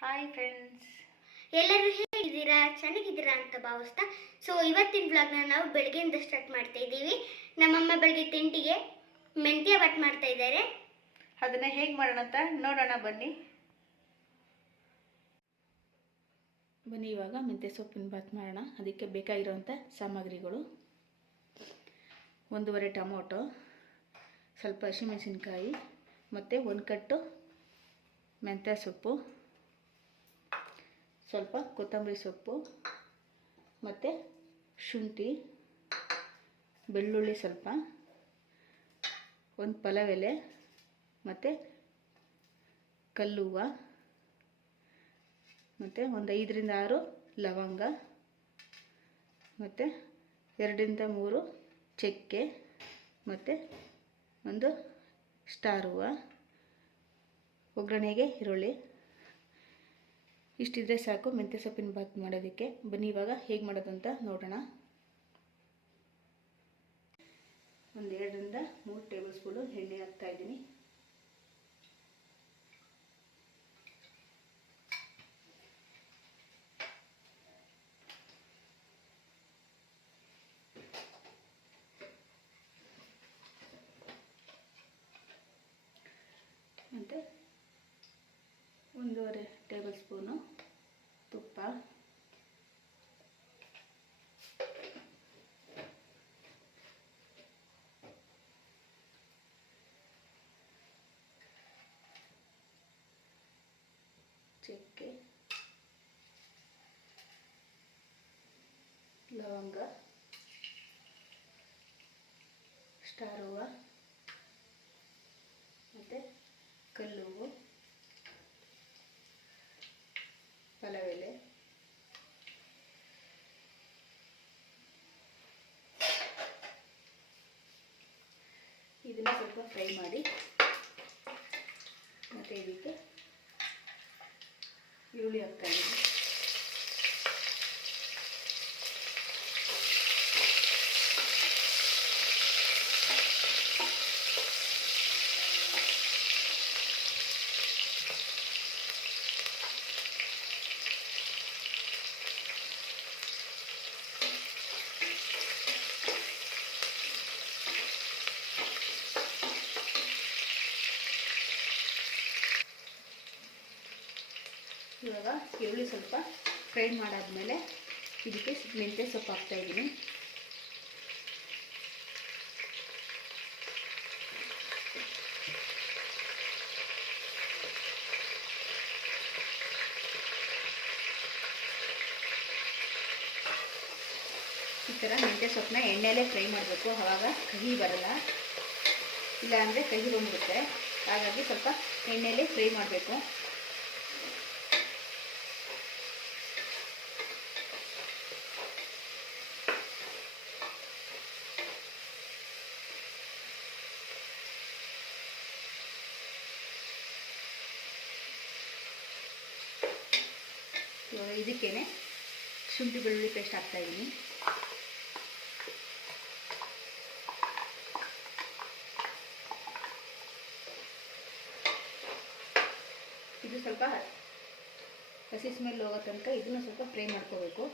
Hi friends, ಎಲ್ಲರೂ ಹೇಗಿದ್ದೀರಾ? ಚೆನ್ನಾಗಿದ್ದೀರಾ ಅಂತ ಭಾವಿಸ್ತಾ ಇವತ್ತಿನ ವ್ಲಾಗ್ನ ನಾವು ಬೆಳಗ್ಗೆಯಿಂದ ಸ್ಟಾರ್ಟ್ ಮಾಡ್ತಾ ಇದ್ದೀವಿ. ನಮ್ಮಮ್ಮ ಬೆಳಗ್ಗೆ ತಿಂಡಿಗೆ ಮೆಂತ್ಯ ಬಾತ್ ಮಾಡ್ತಾ ಇದ್ದಾರೆ. ಅದನ್ನ ಹೇಗೆ ಮಾಡೋಣ ಅಂತ ನೋಡೋಣ ಬನ್ನಿ. ಇವಾಗ ಮೆಂತ್ಯ ಸೊಪ್ಪಿನ ಬಾತ್ ಮಾಡೋಣ. ಅದಕ್ಕೆ ಬೇಕಾಗಿರುವಂಥ ಸಾಮಗ್ರಿಗಳು: 1.5 ಟೊಮೊಟೊ, ಸ್ವಲ್ಪ ಹಸಿಮೆಣಸಿನ್ಕಾಯಿ ಮತ್ತು 1 ಕಟ್ಟು ಮೆಂತ್ಯ ಸೊಪ್ಪು, ಸ್ವಲ್ಪ ಕೊತ್ತಂಬರಿ ಸೊಪ್ಪು ಮತ್ತು ಶುಂಠಿ, ಬೆಳ್ಳುಳ್ಳಿ ಸ್ವಲ್ಪ, 1 ಪಲಾವ್ ಎಲೆ ಮತ್ತು ಕಲ್ಲುವ್ವ ಮತ್ತು ಒಂದು 5 ರಿಂದ 6 ಲವಂಗ ಮತ್ತು 2 ರಿಂದ 3 ಚಕ್ಕೆ ಮತ್ತು ಒಂದು ಸ್ಟಾರ್ ಹೂವು, ಒಗ್ಗರಣೆಗೆ ಈರುಳ್ಳಿ. ಇಷ್ಟಿದ್ರೆ ಸಾಕು ಮೆಂತ್ಯ ಸೊಪ್ಪಿನ ಬಾತ್ ಮಾಡೋದಕ್ಕೆ. ಬನ್ನಿ ಇವಾಗ ಹೇಗೆ ಮಾಡೋದು ಅಂತ ನೋಡೋಣ. 2 ರಿಂದ 3 ಟೇಬಲ್ ಸ್ಪೂನು ಎಣ್ಣೆ ಹಾಕ್ತಾ ಇದ್ದೀನಿ. ಮತ್ತು 1.5 ಟೇಬಲ್ ಸ್ಪೂನು ತುಪ್ಪ, ಚಕ್ಕೆ, ಲವಂಗ, ಸ್ಟಾರ್ ಹೂವು ಮತ್ತು ಕಲ್ಲುವ್ವು, ಪಲಾವ್ ಎಲೆ, ಇದನ್ನು ಸ್ವಲ್ಪ ಫ್ರೈ ಮಾಡಿ ಮತ್ತು ಇದಕ್ಕೆ ಈರುಳ್ಳಿ ಹಾಕ್ತಾ ಇದ್ದೀನಿ. ಇವಾಗ ಈರುಳ್ಳಿ ಸ್ವಲ್ಪ ಫ್ರೈ ಮಾಡಾದ್ಮೇಲೆ ಇದಕ್ಕೆ ಮೆಂತ್ಯ ಸೊಪ್ಪು ಹಾಕ್ತಾ ಇದ್ದೀನಿ. ಈ ಥರ ಮೆಂತ್ಯ ಸೊಪ್ಪನ್ನ ಎಣ್ಣೆಯಲ್ಲೇ ಫ್ರೈ ಮಾಡಬೇಕು, ಆವಾಗ ಕಹಿ ಬರಲ್ಲ, ಇಲ್ಲಾಂದರೆ ಕಹಿ ಬಂದ್ಬಿಡುತ್ತೆ. ಹಾಗಾಗಿ ಸ್ವಲ್ಪ ಎಣ್ಣೆಯಲ್ಲೇ ಫ್ರೈ ಮಾಡಬೇಕು. ಇದಕ್ಕೇನೆ ಶುಂಠಿ ಬೆಳ್ಳುಳ್ಳಿ ಪೇಸ್ಟ್ ಹಾಕ್ತಾ ಇದ್ದೀನಿ. ಇದು ಸ್ವಲ್ಪ ಹಸಿ ಸ್ಮೆಲ್ ಹೋಗೋ ತನಕ ಇದನ್ನು ಸ್ವಲ್ಪ ಫ್ರೈ ಮಾಡ್ಕೋಬೇಕು.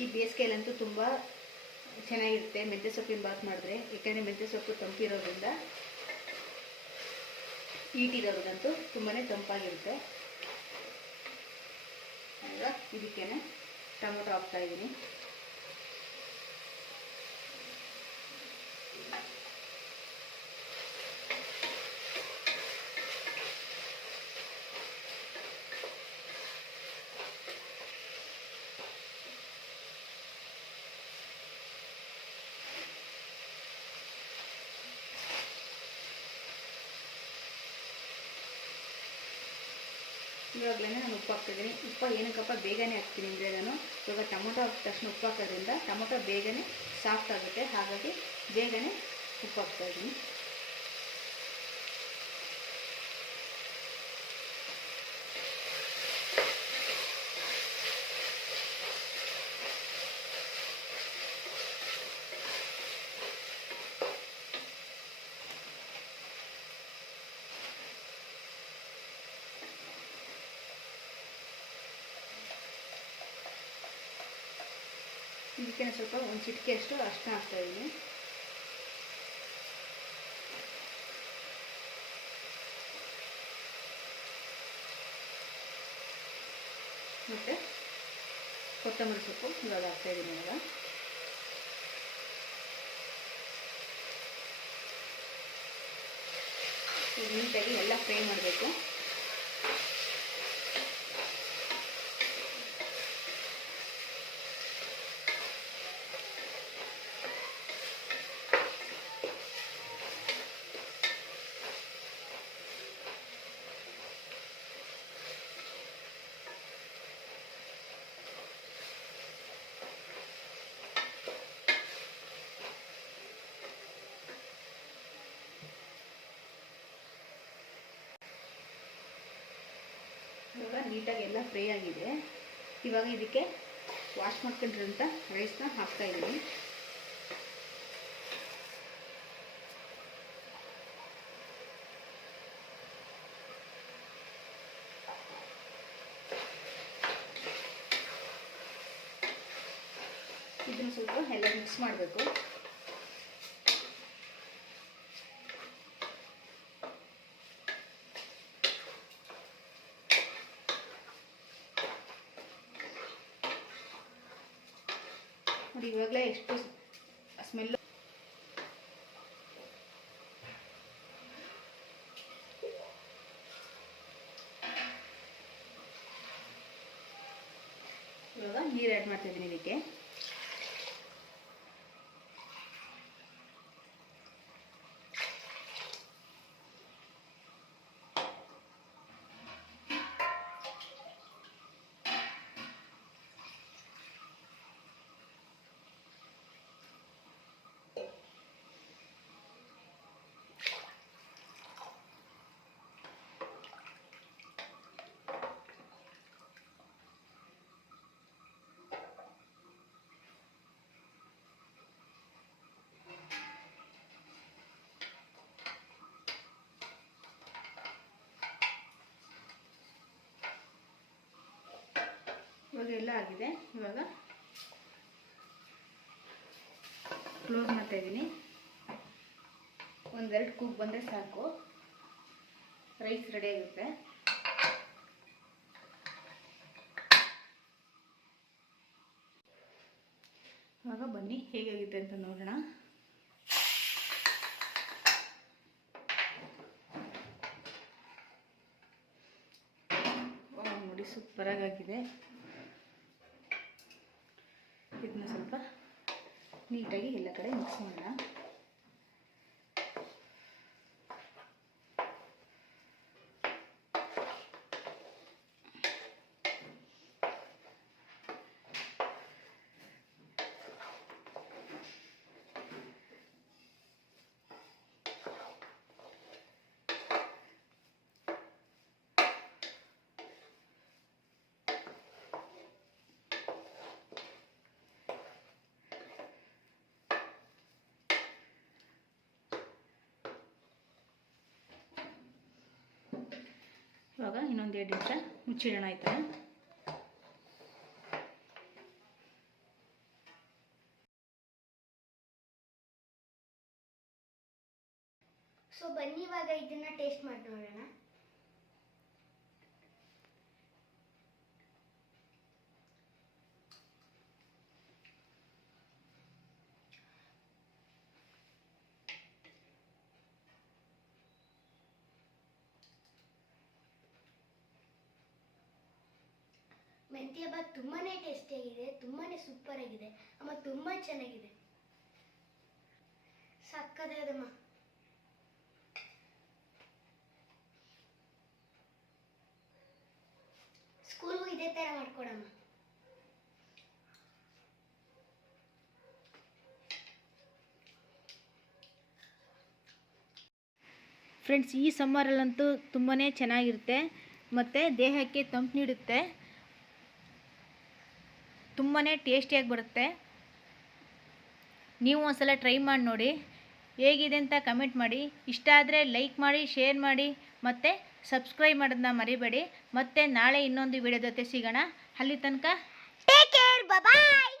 ಈ ಬೇಸಿಗೆಯಲ್ಲಂತೂ ತುಂಬ ಚೆನ್ನಾಗಿರುತ್ತೆ ಮೆಂತ್ಯ ಸೊಪ್ಪಿನ ಬಾತ್ ಮಾಡಿದ್ರೆ. ಯಾಕೆಂದರೆ ಮೆಂತ್ಯ ಸೊಪ್ಪು ತಂಪಿರೋದ್ರಿಂದ, ಈಟಿರೋದಂತೂ ತುಂಬಾ ತಂಪಾಗಿರುತ್ತೆ. ಈಗ ಇದಕ್ಕೇನೆ ಟೊಮೊಟೊ ಹಾಕ್ತಾ ಇದ್ದೀನಿ. ಇವಾಗಲೇ ನಾನು ಉಪ್ಪು ಹಾಕ್ತಿದ್ದೀನಿ. ಉಪ್ಪು ಏನಕ್ಕಪ್ಪ ಬೇಗನೆ ಹಾಕ್ತೀನಿ ಅಂದರೆ ನಾನು ಇವಾಗ ಟೊಮೊಟೊ ಹಾಕಿದ ತಕ್ಷಣ ಉಪ್ಪು ಹಾಕೋದ್ರಿಂದ ಟೊಮೊಟೊ ಬೇಗನೆ ಸಾಫ್ಟ್ ಆಗುತ್ತೆ, ಹಾಗಾಗಿ ಬೇಗನೆ ಉಪ್ಪು ಹಾಕ್ತಾಯಿದ್ದೀನಿ. ಇದಕ್ಕೆ ಸ್ವಲ್ಪ ಒಂದು ಚಿಟಿಕೆಯಷ್ಟು ಅರಿಶಿನ ಹಾಕ್ತಾಯಿದ್ದೀನಿ. ಮತ್ತು ಕೊತ್ತಂಬರಿ ಸೊಪ್ಪು ಇವಾಗ ಹಾಕ್ತಾಯಿದ್ದೀನಿ. ಇವಾಗ ನೀಟಾಗಿ ಎಲ್ಲ ಫ್ರೈ ಮಾಡಬೇಕು. ಇವಾಗ ನೀಟಾಗಿ ಎಲ್ಲ ಫ್ರೈ ಆಗಿದೆ. ಇವಾಗ ಇದಕ್ಕೆ ವಾಶ್ ಮಾಡ್ಕೊಂಡಿರೋಂಥ ರೈಸ್ನ ಹಾಕ್ತಾಯಿದ್ದೀನಿ. ಇದನ್ನು ಸ್ವಲ್ಪ ಎಲ್ಲ ಮಿಕ್ಸ್ ಮಾಡಬೇಕು. ನೋಡಿ ಇವಾಗಲೇ ಎಷ್ಟು ಸ್ಮೆಲ್ಲು. ಇವಾಗ ನೀರು ಆ್ಯಡ್ ಮಾಡ್ತಾಯಿದ್ದೀನಿ ಇದಕ್ಕೆ. ಇವಾಗ ಎಲ್ಲ ಆಗಿದೆ. ಇವಾಗ ಕ್ಲೋಸ್ ಮಾಡ್ತಾಯಿದ್ದೀನಿ. ಒಂದೆರಡು ಕೂಗು ಬಂದರೆ ಸಾಕು, ರೈಸ್ ರೆಡಿ ಆಗುತ್ತೆ. ಇವಾಗ ಬನ್ನಿ ಹೇಗಾಗಿದೆ ಅಂತ ನೋಡೋಣ. ನೋಡಿ ಸೂಪರಾಗಿದೆ. ಇದನ್ನ ಸ್ವಲ್ಪ ನೀಟಾಗಿ ಎಲ್ಲ ಕಡೆ ಮಿಕ್ಸ್ ಮಾಡೋಣ. ಇವಾಗ ಇನ್ನೊಂದು 2 ನಿಮಿಷ ಮುಚ್ಚಿಡೋಣ. ಆಯ್ತಾ? ಸೊ ಬನ್ನಿ ಇವಾಗ ಇದನ್ನ ಟೇಸ್ಟ್ ಮಾಡಿ ನೋಡೋಣ. ಮೆಂತ್ಯ ಬಾತ್ ತುಂಬಾನೇ ಟೇಸ್ಟಿಯಾಗಿದೆ, ತುಂಬಾನೇ ಸೂಪರ್ ಆಗಿದೆ, ಅಮ್ಮ ತುಂಬಾ ಚೆನ್ನಾಗಿದೆ, ಸಕ್ಕತ್ತಾಗಿದೆಮ್ಮ. ಸ್ಕೂಲ್ಗೂ ಇದೇ ಥರ ಮಾಡ್ಕೊಡಮ್ಮ. ಫ್ರೆಂಡ್ಸ್, ಈ ಸಮ್ಮರಲ್ಲಂತೂ ತುಂಬಾ ಚೆನ್ನಾಗಿರುತ್ತೆ ಮತ್ತು ದೇಹಕ್ಕೆ ತಂಪು ನೀಡುತ್ತೆ, ತುಂಬಾ ಟೇಸ್ಟಿಯಾಗಿ ಬರುತ್ತೆ. ನೀವು ಒಂದ್ಸಲ ಟ್ರೈ ಮಾಡಿ ನೋಡಿ, ಹೇಗಿದೆ ಅಂತ ಕಮೆಂಟ್ ಮಾಡಿ. ಇಷ್ಟ ಆದರೆ ಲೈಕ್ ಮಾಡಿ, ಶೇರ್ ಮಾಡಿ ಮತ್ತು ಸಬ್ಸ್ಕ್ರೈಬ್ ಮಾಡೋದನ್ನ ಮರಿಬೇಡಿ. ಮತ್ತೆ ನಾಳೆ ಇನ್ನೊಂದು ವಿಡಿಯೋ ಜೊತೆ ಸಿಗೋಣ. ಅಲ್ಲಿ ತನಕ ಟೇಕ್ ಕೇರ್, ಬಾಯ್.